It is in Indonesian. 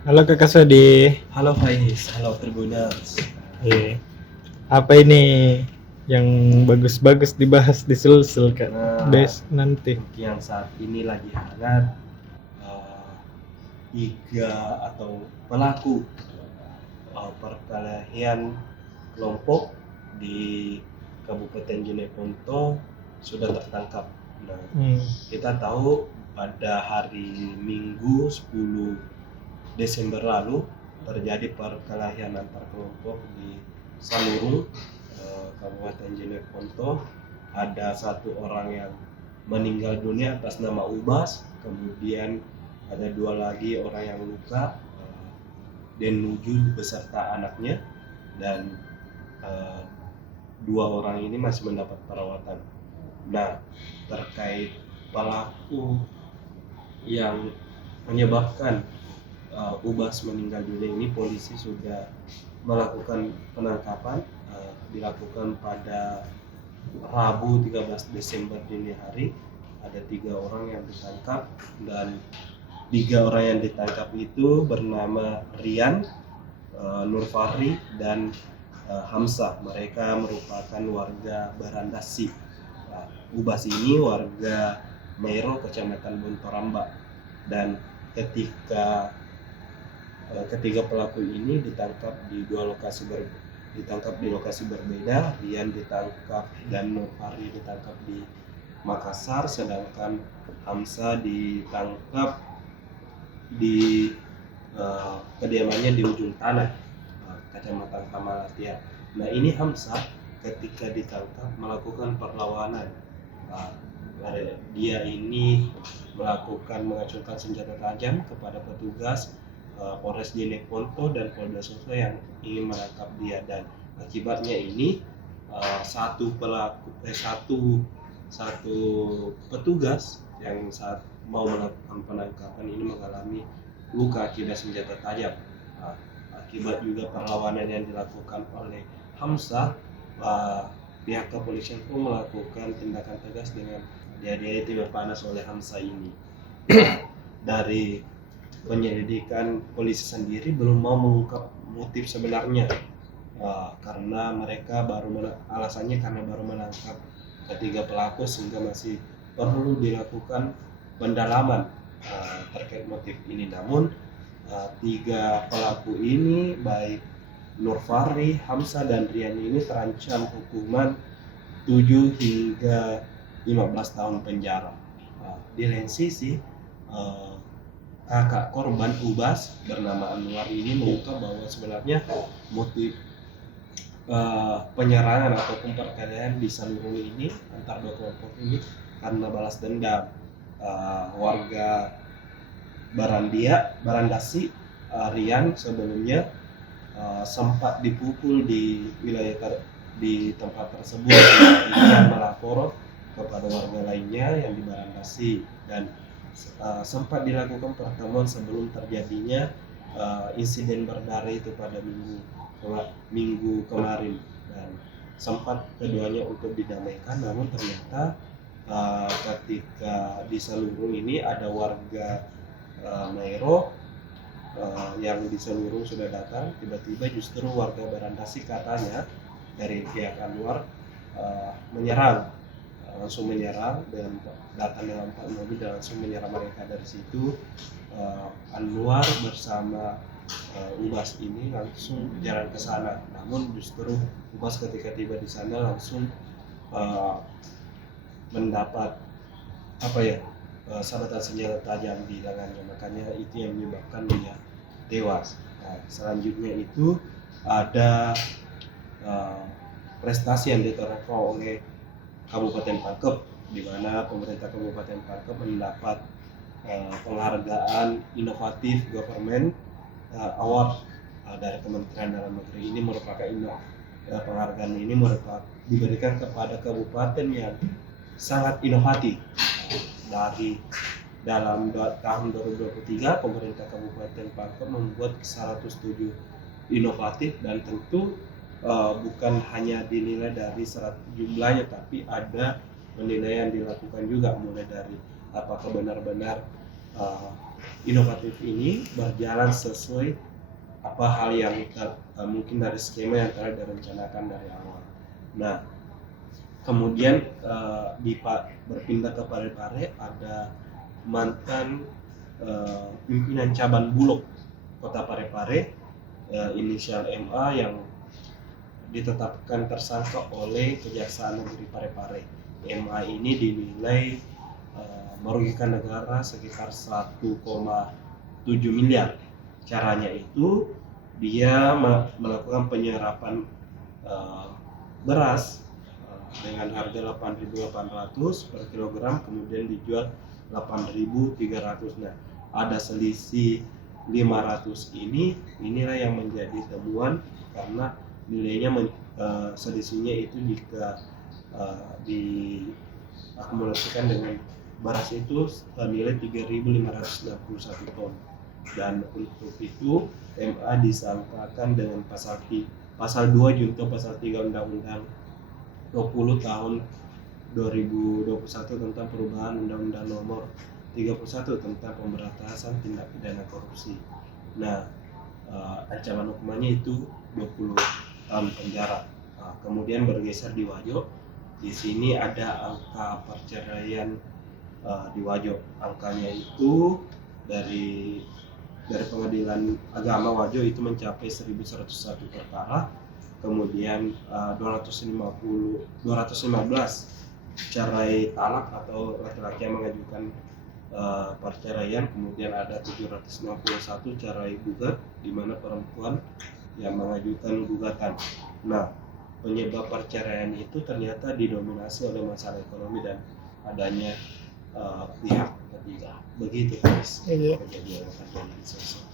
Halo Kakak Sodi. Halo Faiz, halo Tribuners. Apa ini yang bagus-bagus dibahas di sul Kak? Nah, Bes nanti. untuk yang saat ini lagi hangat, eh, tiga atau pelaku perkelahian kelompok di Kabupaten Jeneponto sudah tertangkap. Nah, kita tahu pada hari Minggu 10 Desember lalu terjadi perkelahian antar kelompok di Salurung, Kabupaten Jeneponto. Ada satu orang yang meninggal dunia atas nama Ubas, kemudian ada dua lagi orang yang luka, Denuju beserta anaknya, dan dua orang ini masih mendapat perawatan. Nah, terkait pelaku yang menyebabkan Ubas meninggal dunia ini, polisi sudah melakukan penangkapan, dilakukan pada Rabu 13 Desember dini hari. Ada 3 orang yang ditangkap, dan 3 orang yang ditangkap itu bernama Rian, Nurfari, dan Hamzah. Mereka merupakan warga Barandasi. Ubas ini warga Meiro, Kecamatan Bontoramba. Dan ketika ketiga pelaku ini ditangkap di lokasi berbeda. Rian ditangkap dan Nurfari ditangkap di Makassar, sedangkan Hamzah ditangkap di kediamannya di ujung tanah, Kecamatan Tamalatia. Nah, ini Hamzah ketika ditangkap melakukan perlawanan. Dia ini mengacungkan senjata tajam kepada petugas Polres Jeneponto dan Polda Sosro yang ingin menangkap dia, dan akibatnya ini satu petugas yang saat mau melakukan penangkapan ini mengalami luka akibat senjata tajam. Akibat juga perlawanan yang dilakukan oleh Hamzah, pihak kepolisian pun melakukan tindakan tegas dengan dia itu berpanas oleh Hamzah ini. Dari penyelidikan polisi sendiri belum mau mengungkap motif sebenarnya, karena mereka alasannya karena baru menangkap ketiga pelaku, sehingga masih perlu dilakukan pendalaman terkait motif ini. Namun 3 pelaku ini, baik Nurfari, Hamzah, dan Rian ini terancam hukuman 7 hingga 15 tahun penjara. Di lain sisi, kakak korban Ubas bernama Anwar ini mengungkap bahwa sebenarnya motif penyerangan ataupun perkelahian di Salurung ini antar dua kelompok ini karena balas dendam. Warga Barandasi, Rian sebelumnya sempat dipukul di di tempat tersebut. Dia melapor kepada warga lainnya yang di Barandasi, dan sempat dilakukan pertemuan sebelum terjadinya insiden berdarah itu pada minggu kemarin, dan sempat keduanya untuk didamaikan. Namun ternyata ketika di Salurung ini ada warga Meiro yang di Salurung sudah datang, tiba-tiba justru warga Barandasi katanya dari pihak Anwar langsung menyerang dan datang dengan 4 mobil dan langsung menyerang mereka. Dari situ Anwar bersama Ubas ini langsung jalan ke sana. Namun justru Ubas ketika tiba di sana langsung mendapat sabatan senjata tajam di lengannya, makanya itu yang menyebabkan dia tewas. Selanjutnya itu ada prestasi yang ditoreh oleh Kabupaten Pangkep, di mana pemerintah Kabupaten Pangkep mendapat penghargaan inovatif government award dari Kementerian Dalam Negeri. Ini merupakan penghargaan ini diberikan kepada kabupaten yang sangat inovatif. Dalam tahun 2023 pemerintah Kabupaten Pangkep membuat 107 inovatif, dan tentu bukan hanya dinilai dari jumlahnya, tapi ada penilaian dilakukan juga mulai dari apakah benar-benar inovatif ini berjalan sesuai apa hal yang mungkin dari skema yang telah direncanakan dari awal. Nah, kemudian berpindah ke Parepare, ada mantan pimpinan cabang Bulog Kota Parepare, inisial MA, yang ditetapkan tersangka oleh Kejaksaan Negeri Parepare. MA ini dinilai merugikan negara sekitar 1,7 miliar. Caranya itu dia melakukan penyerapan beras dengan harga 8.800 per kilogram, kemudian dijual 8.300. Nah, ada selisih 500 inilah yang menjadi temuan, karena nilainya selisihnya itu jika diakumulasikan dengan beras itu nilai 3.561 ton. Dan untuk itu MA disangkakan dengan pasal 2 junto pasal 3 Undang-Undang 20 tahun 2021 tentang perubahan Undang-Undang nomor 31 tentang pemberantasan tindak pidana korupsi. Nah, ancaman hukumannya itu 20 tahun penjara. Kemudian bergeser di Wajo. Di sini ada angka perceraian di Wajo. Angkanya itu dari Pengadilan Agama Wajo itu mencapai 1.101 perkara. Kemudian 215 cerai talak atau laki-laki yang mengajukan perceraian. Kemudian ada 751 cerai gugat, di mana perempuan yang mengajukan gugatan. Nah, penyebab perceraian itu ternyata didominasi oleh masalah ekonomi dan adanya pihak ketiga. Begitu guys, Iya. kejadian yang terjadi di Sulsel.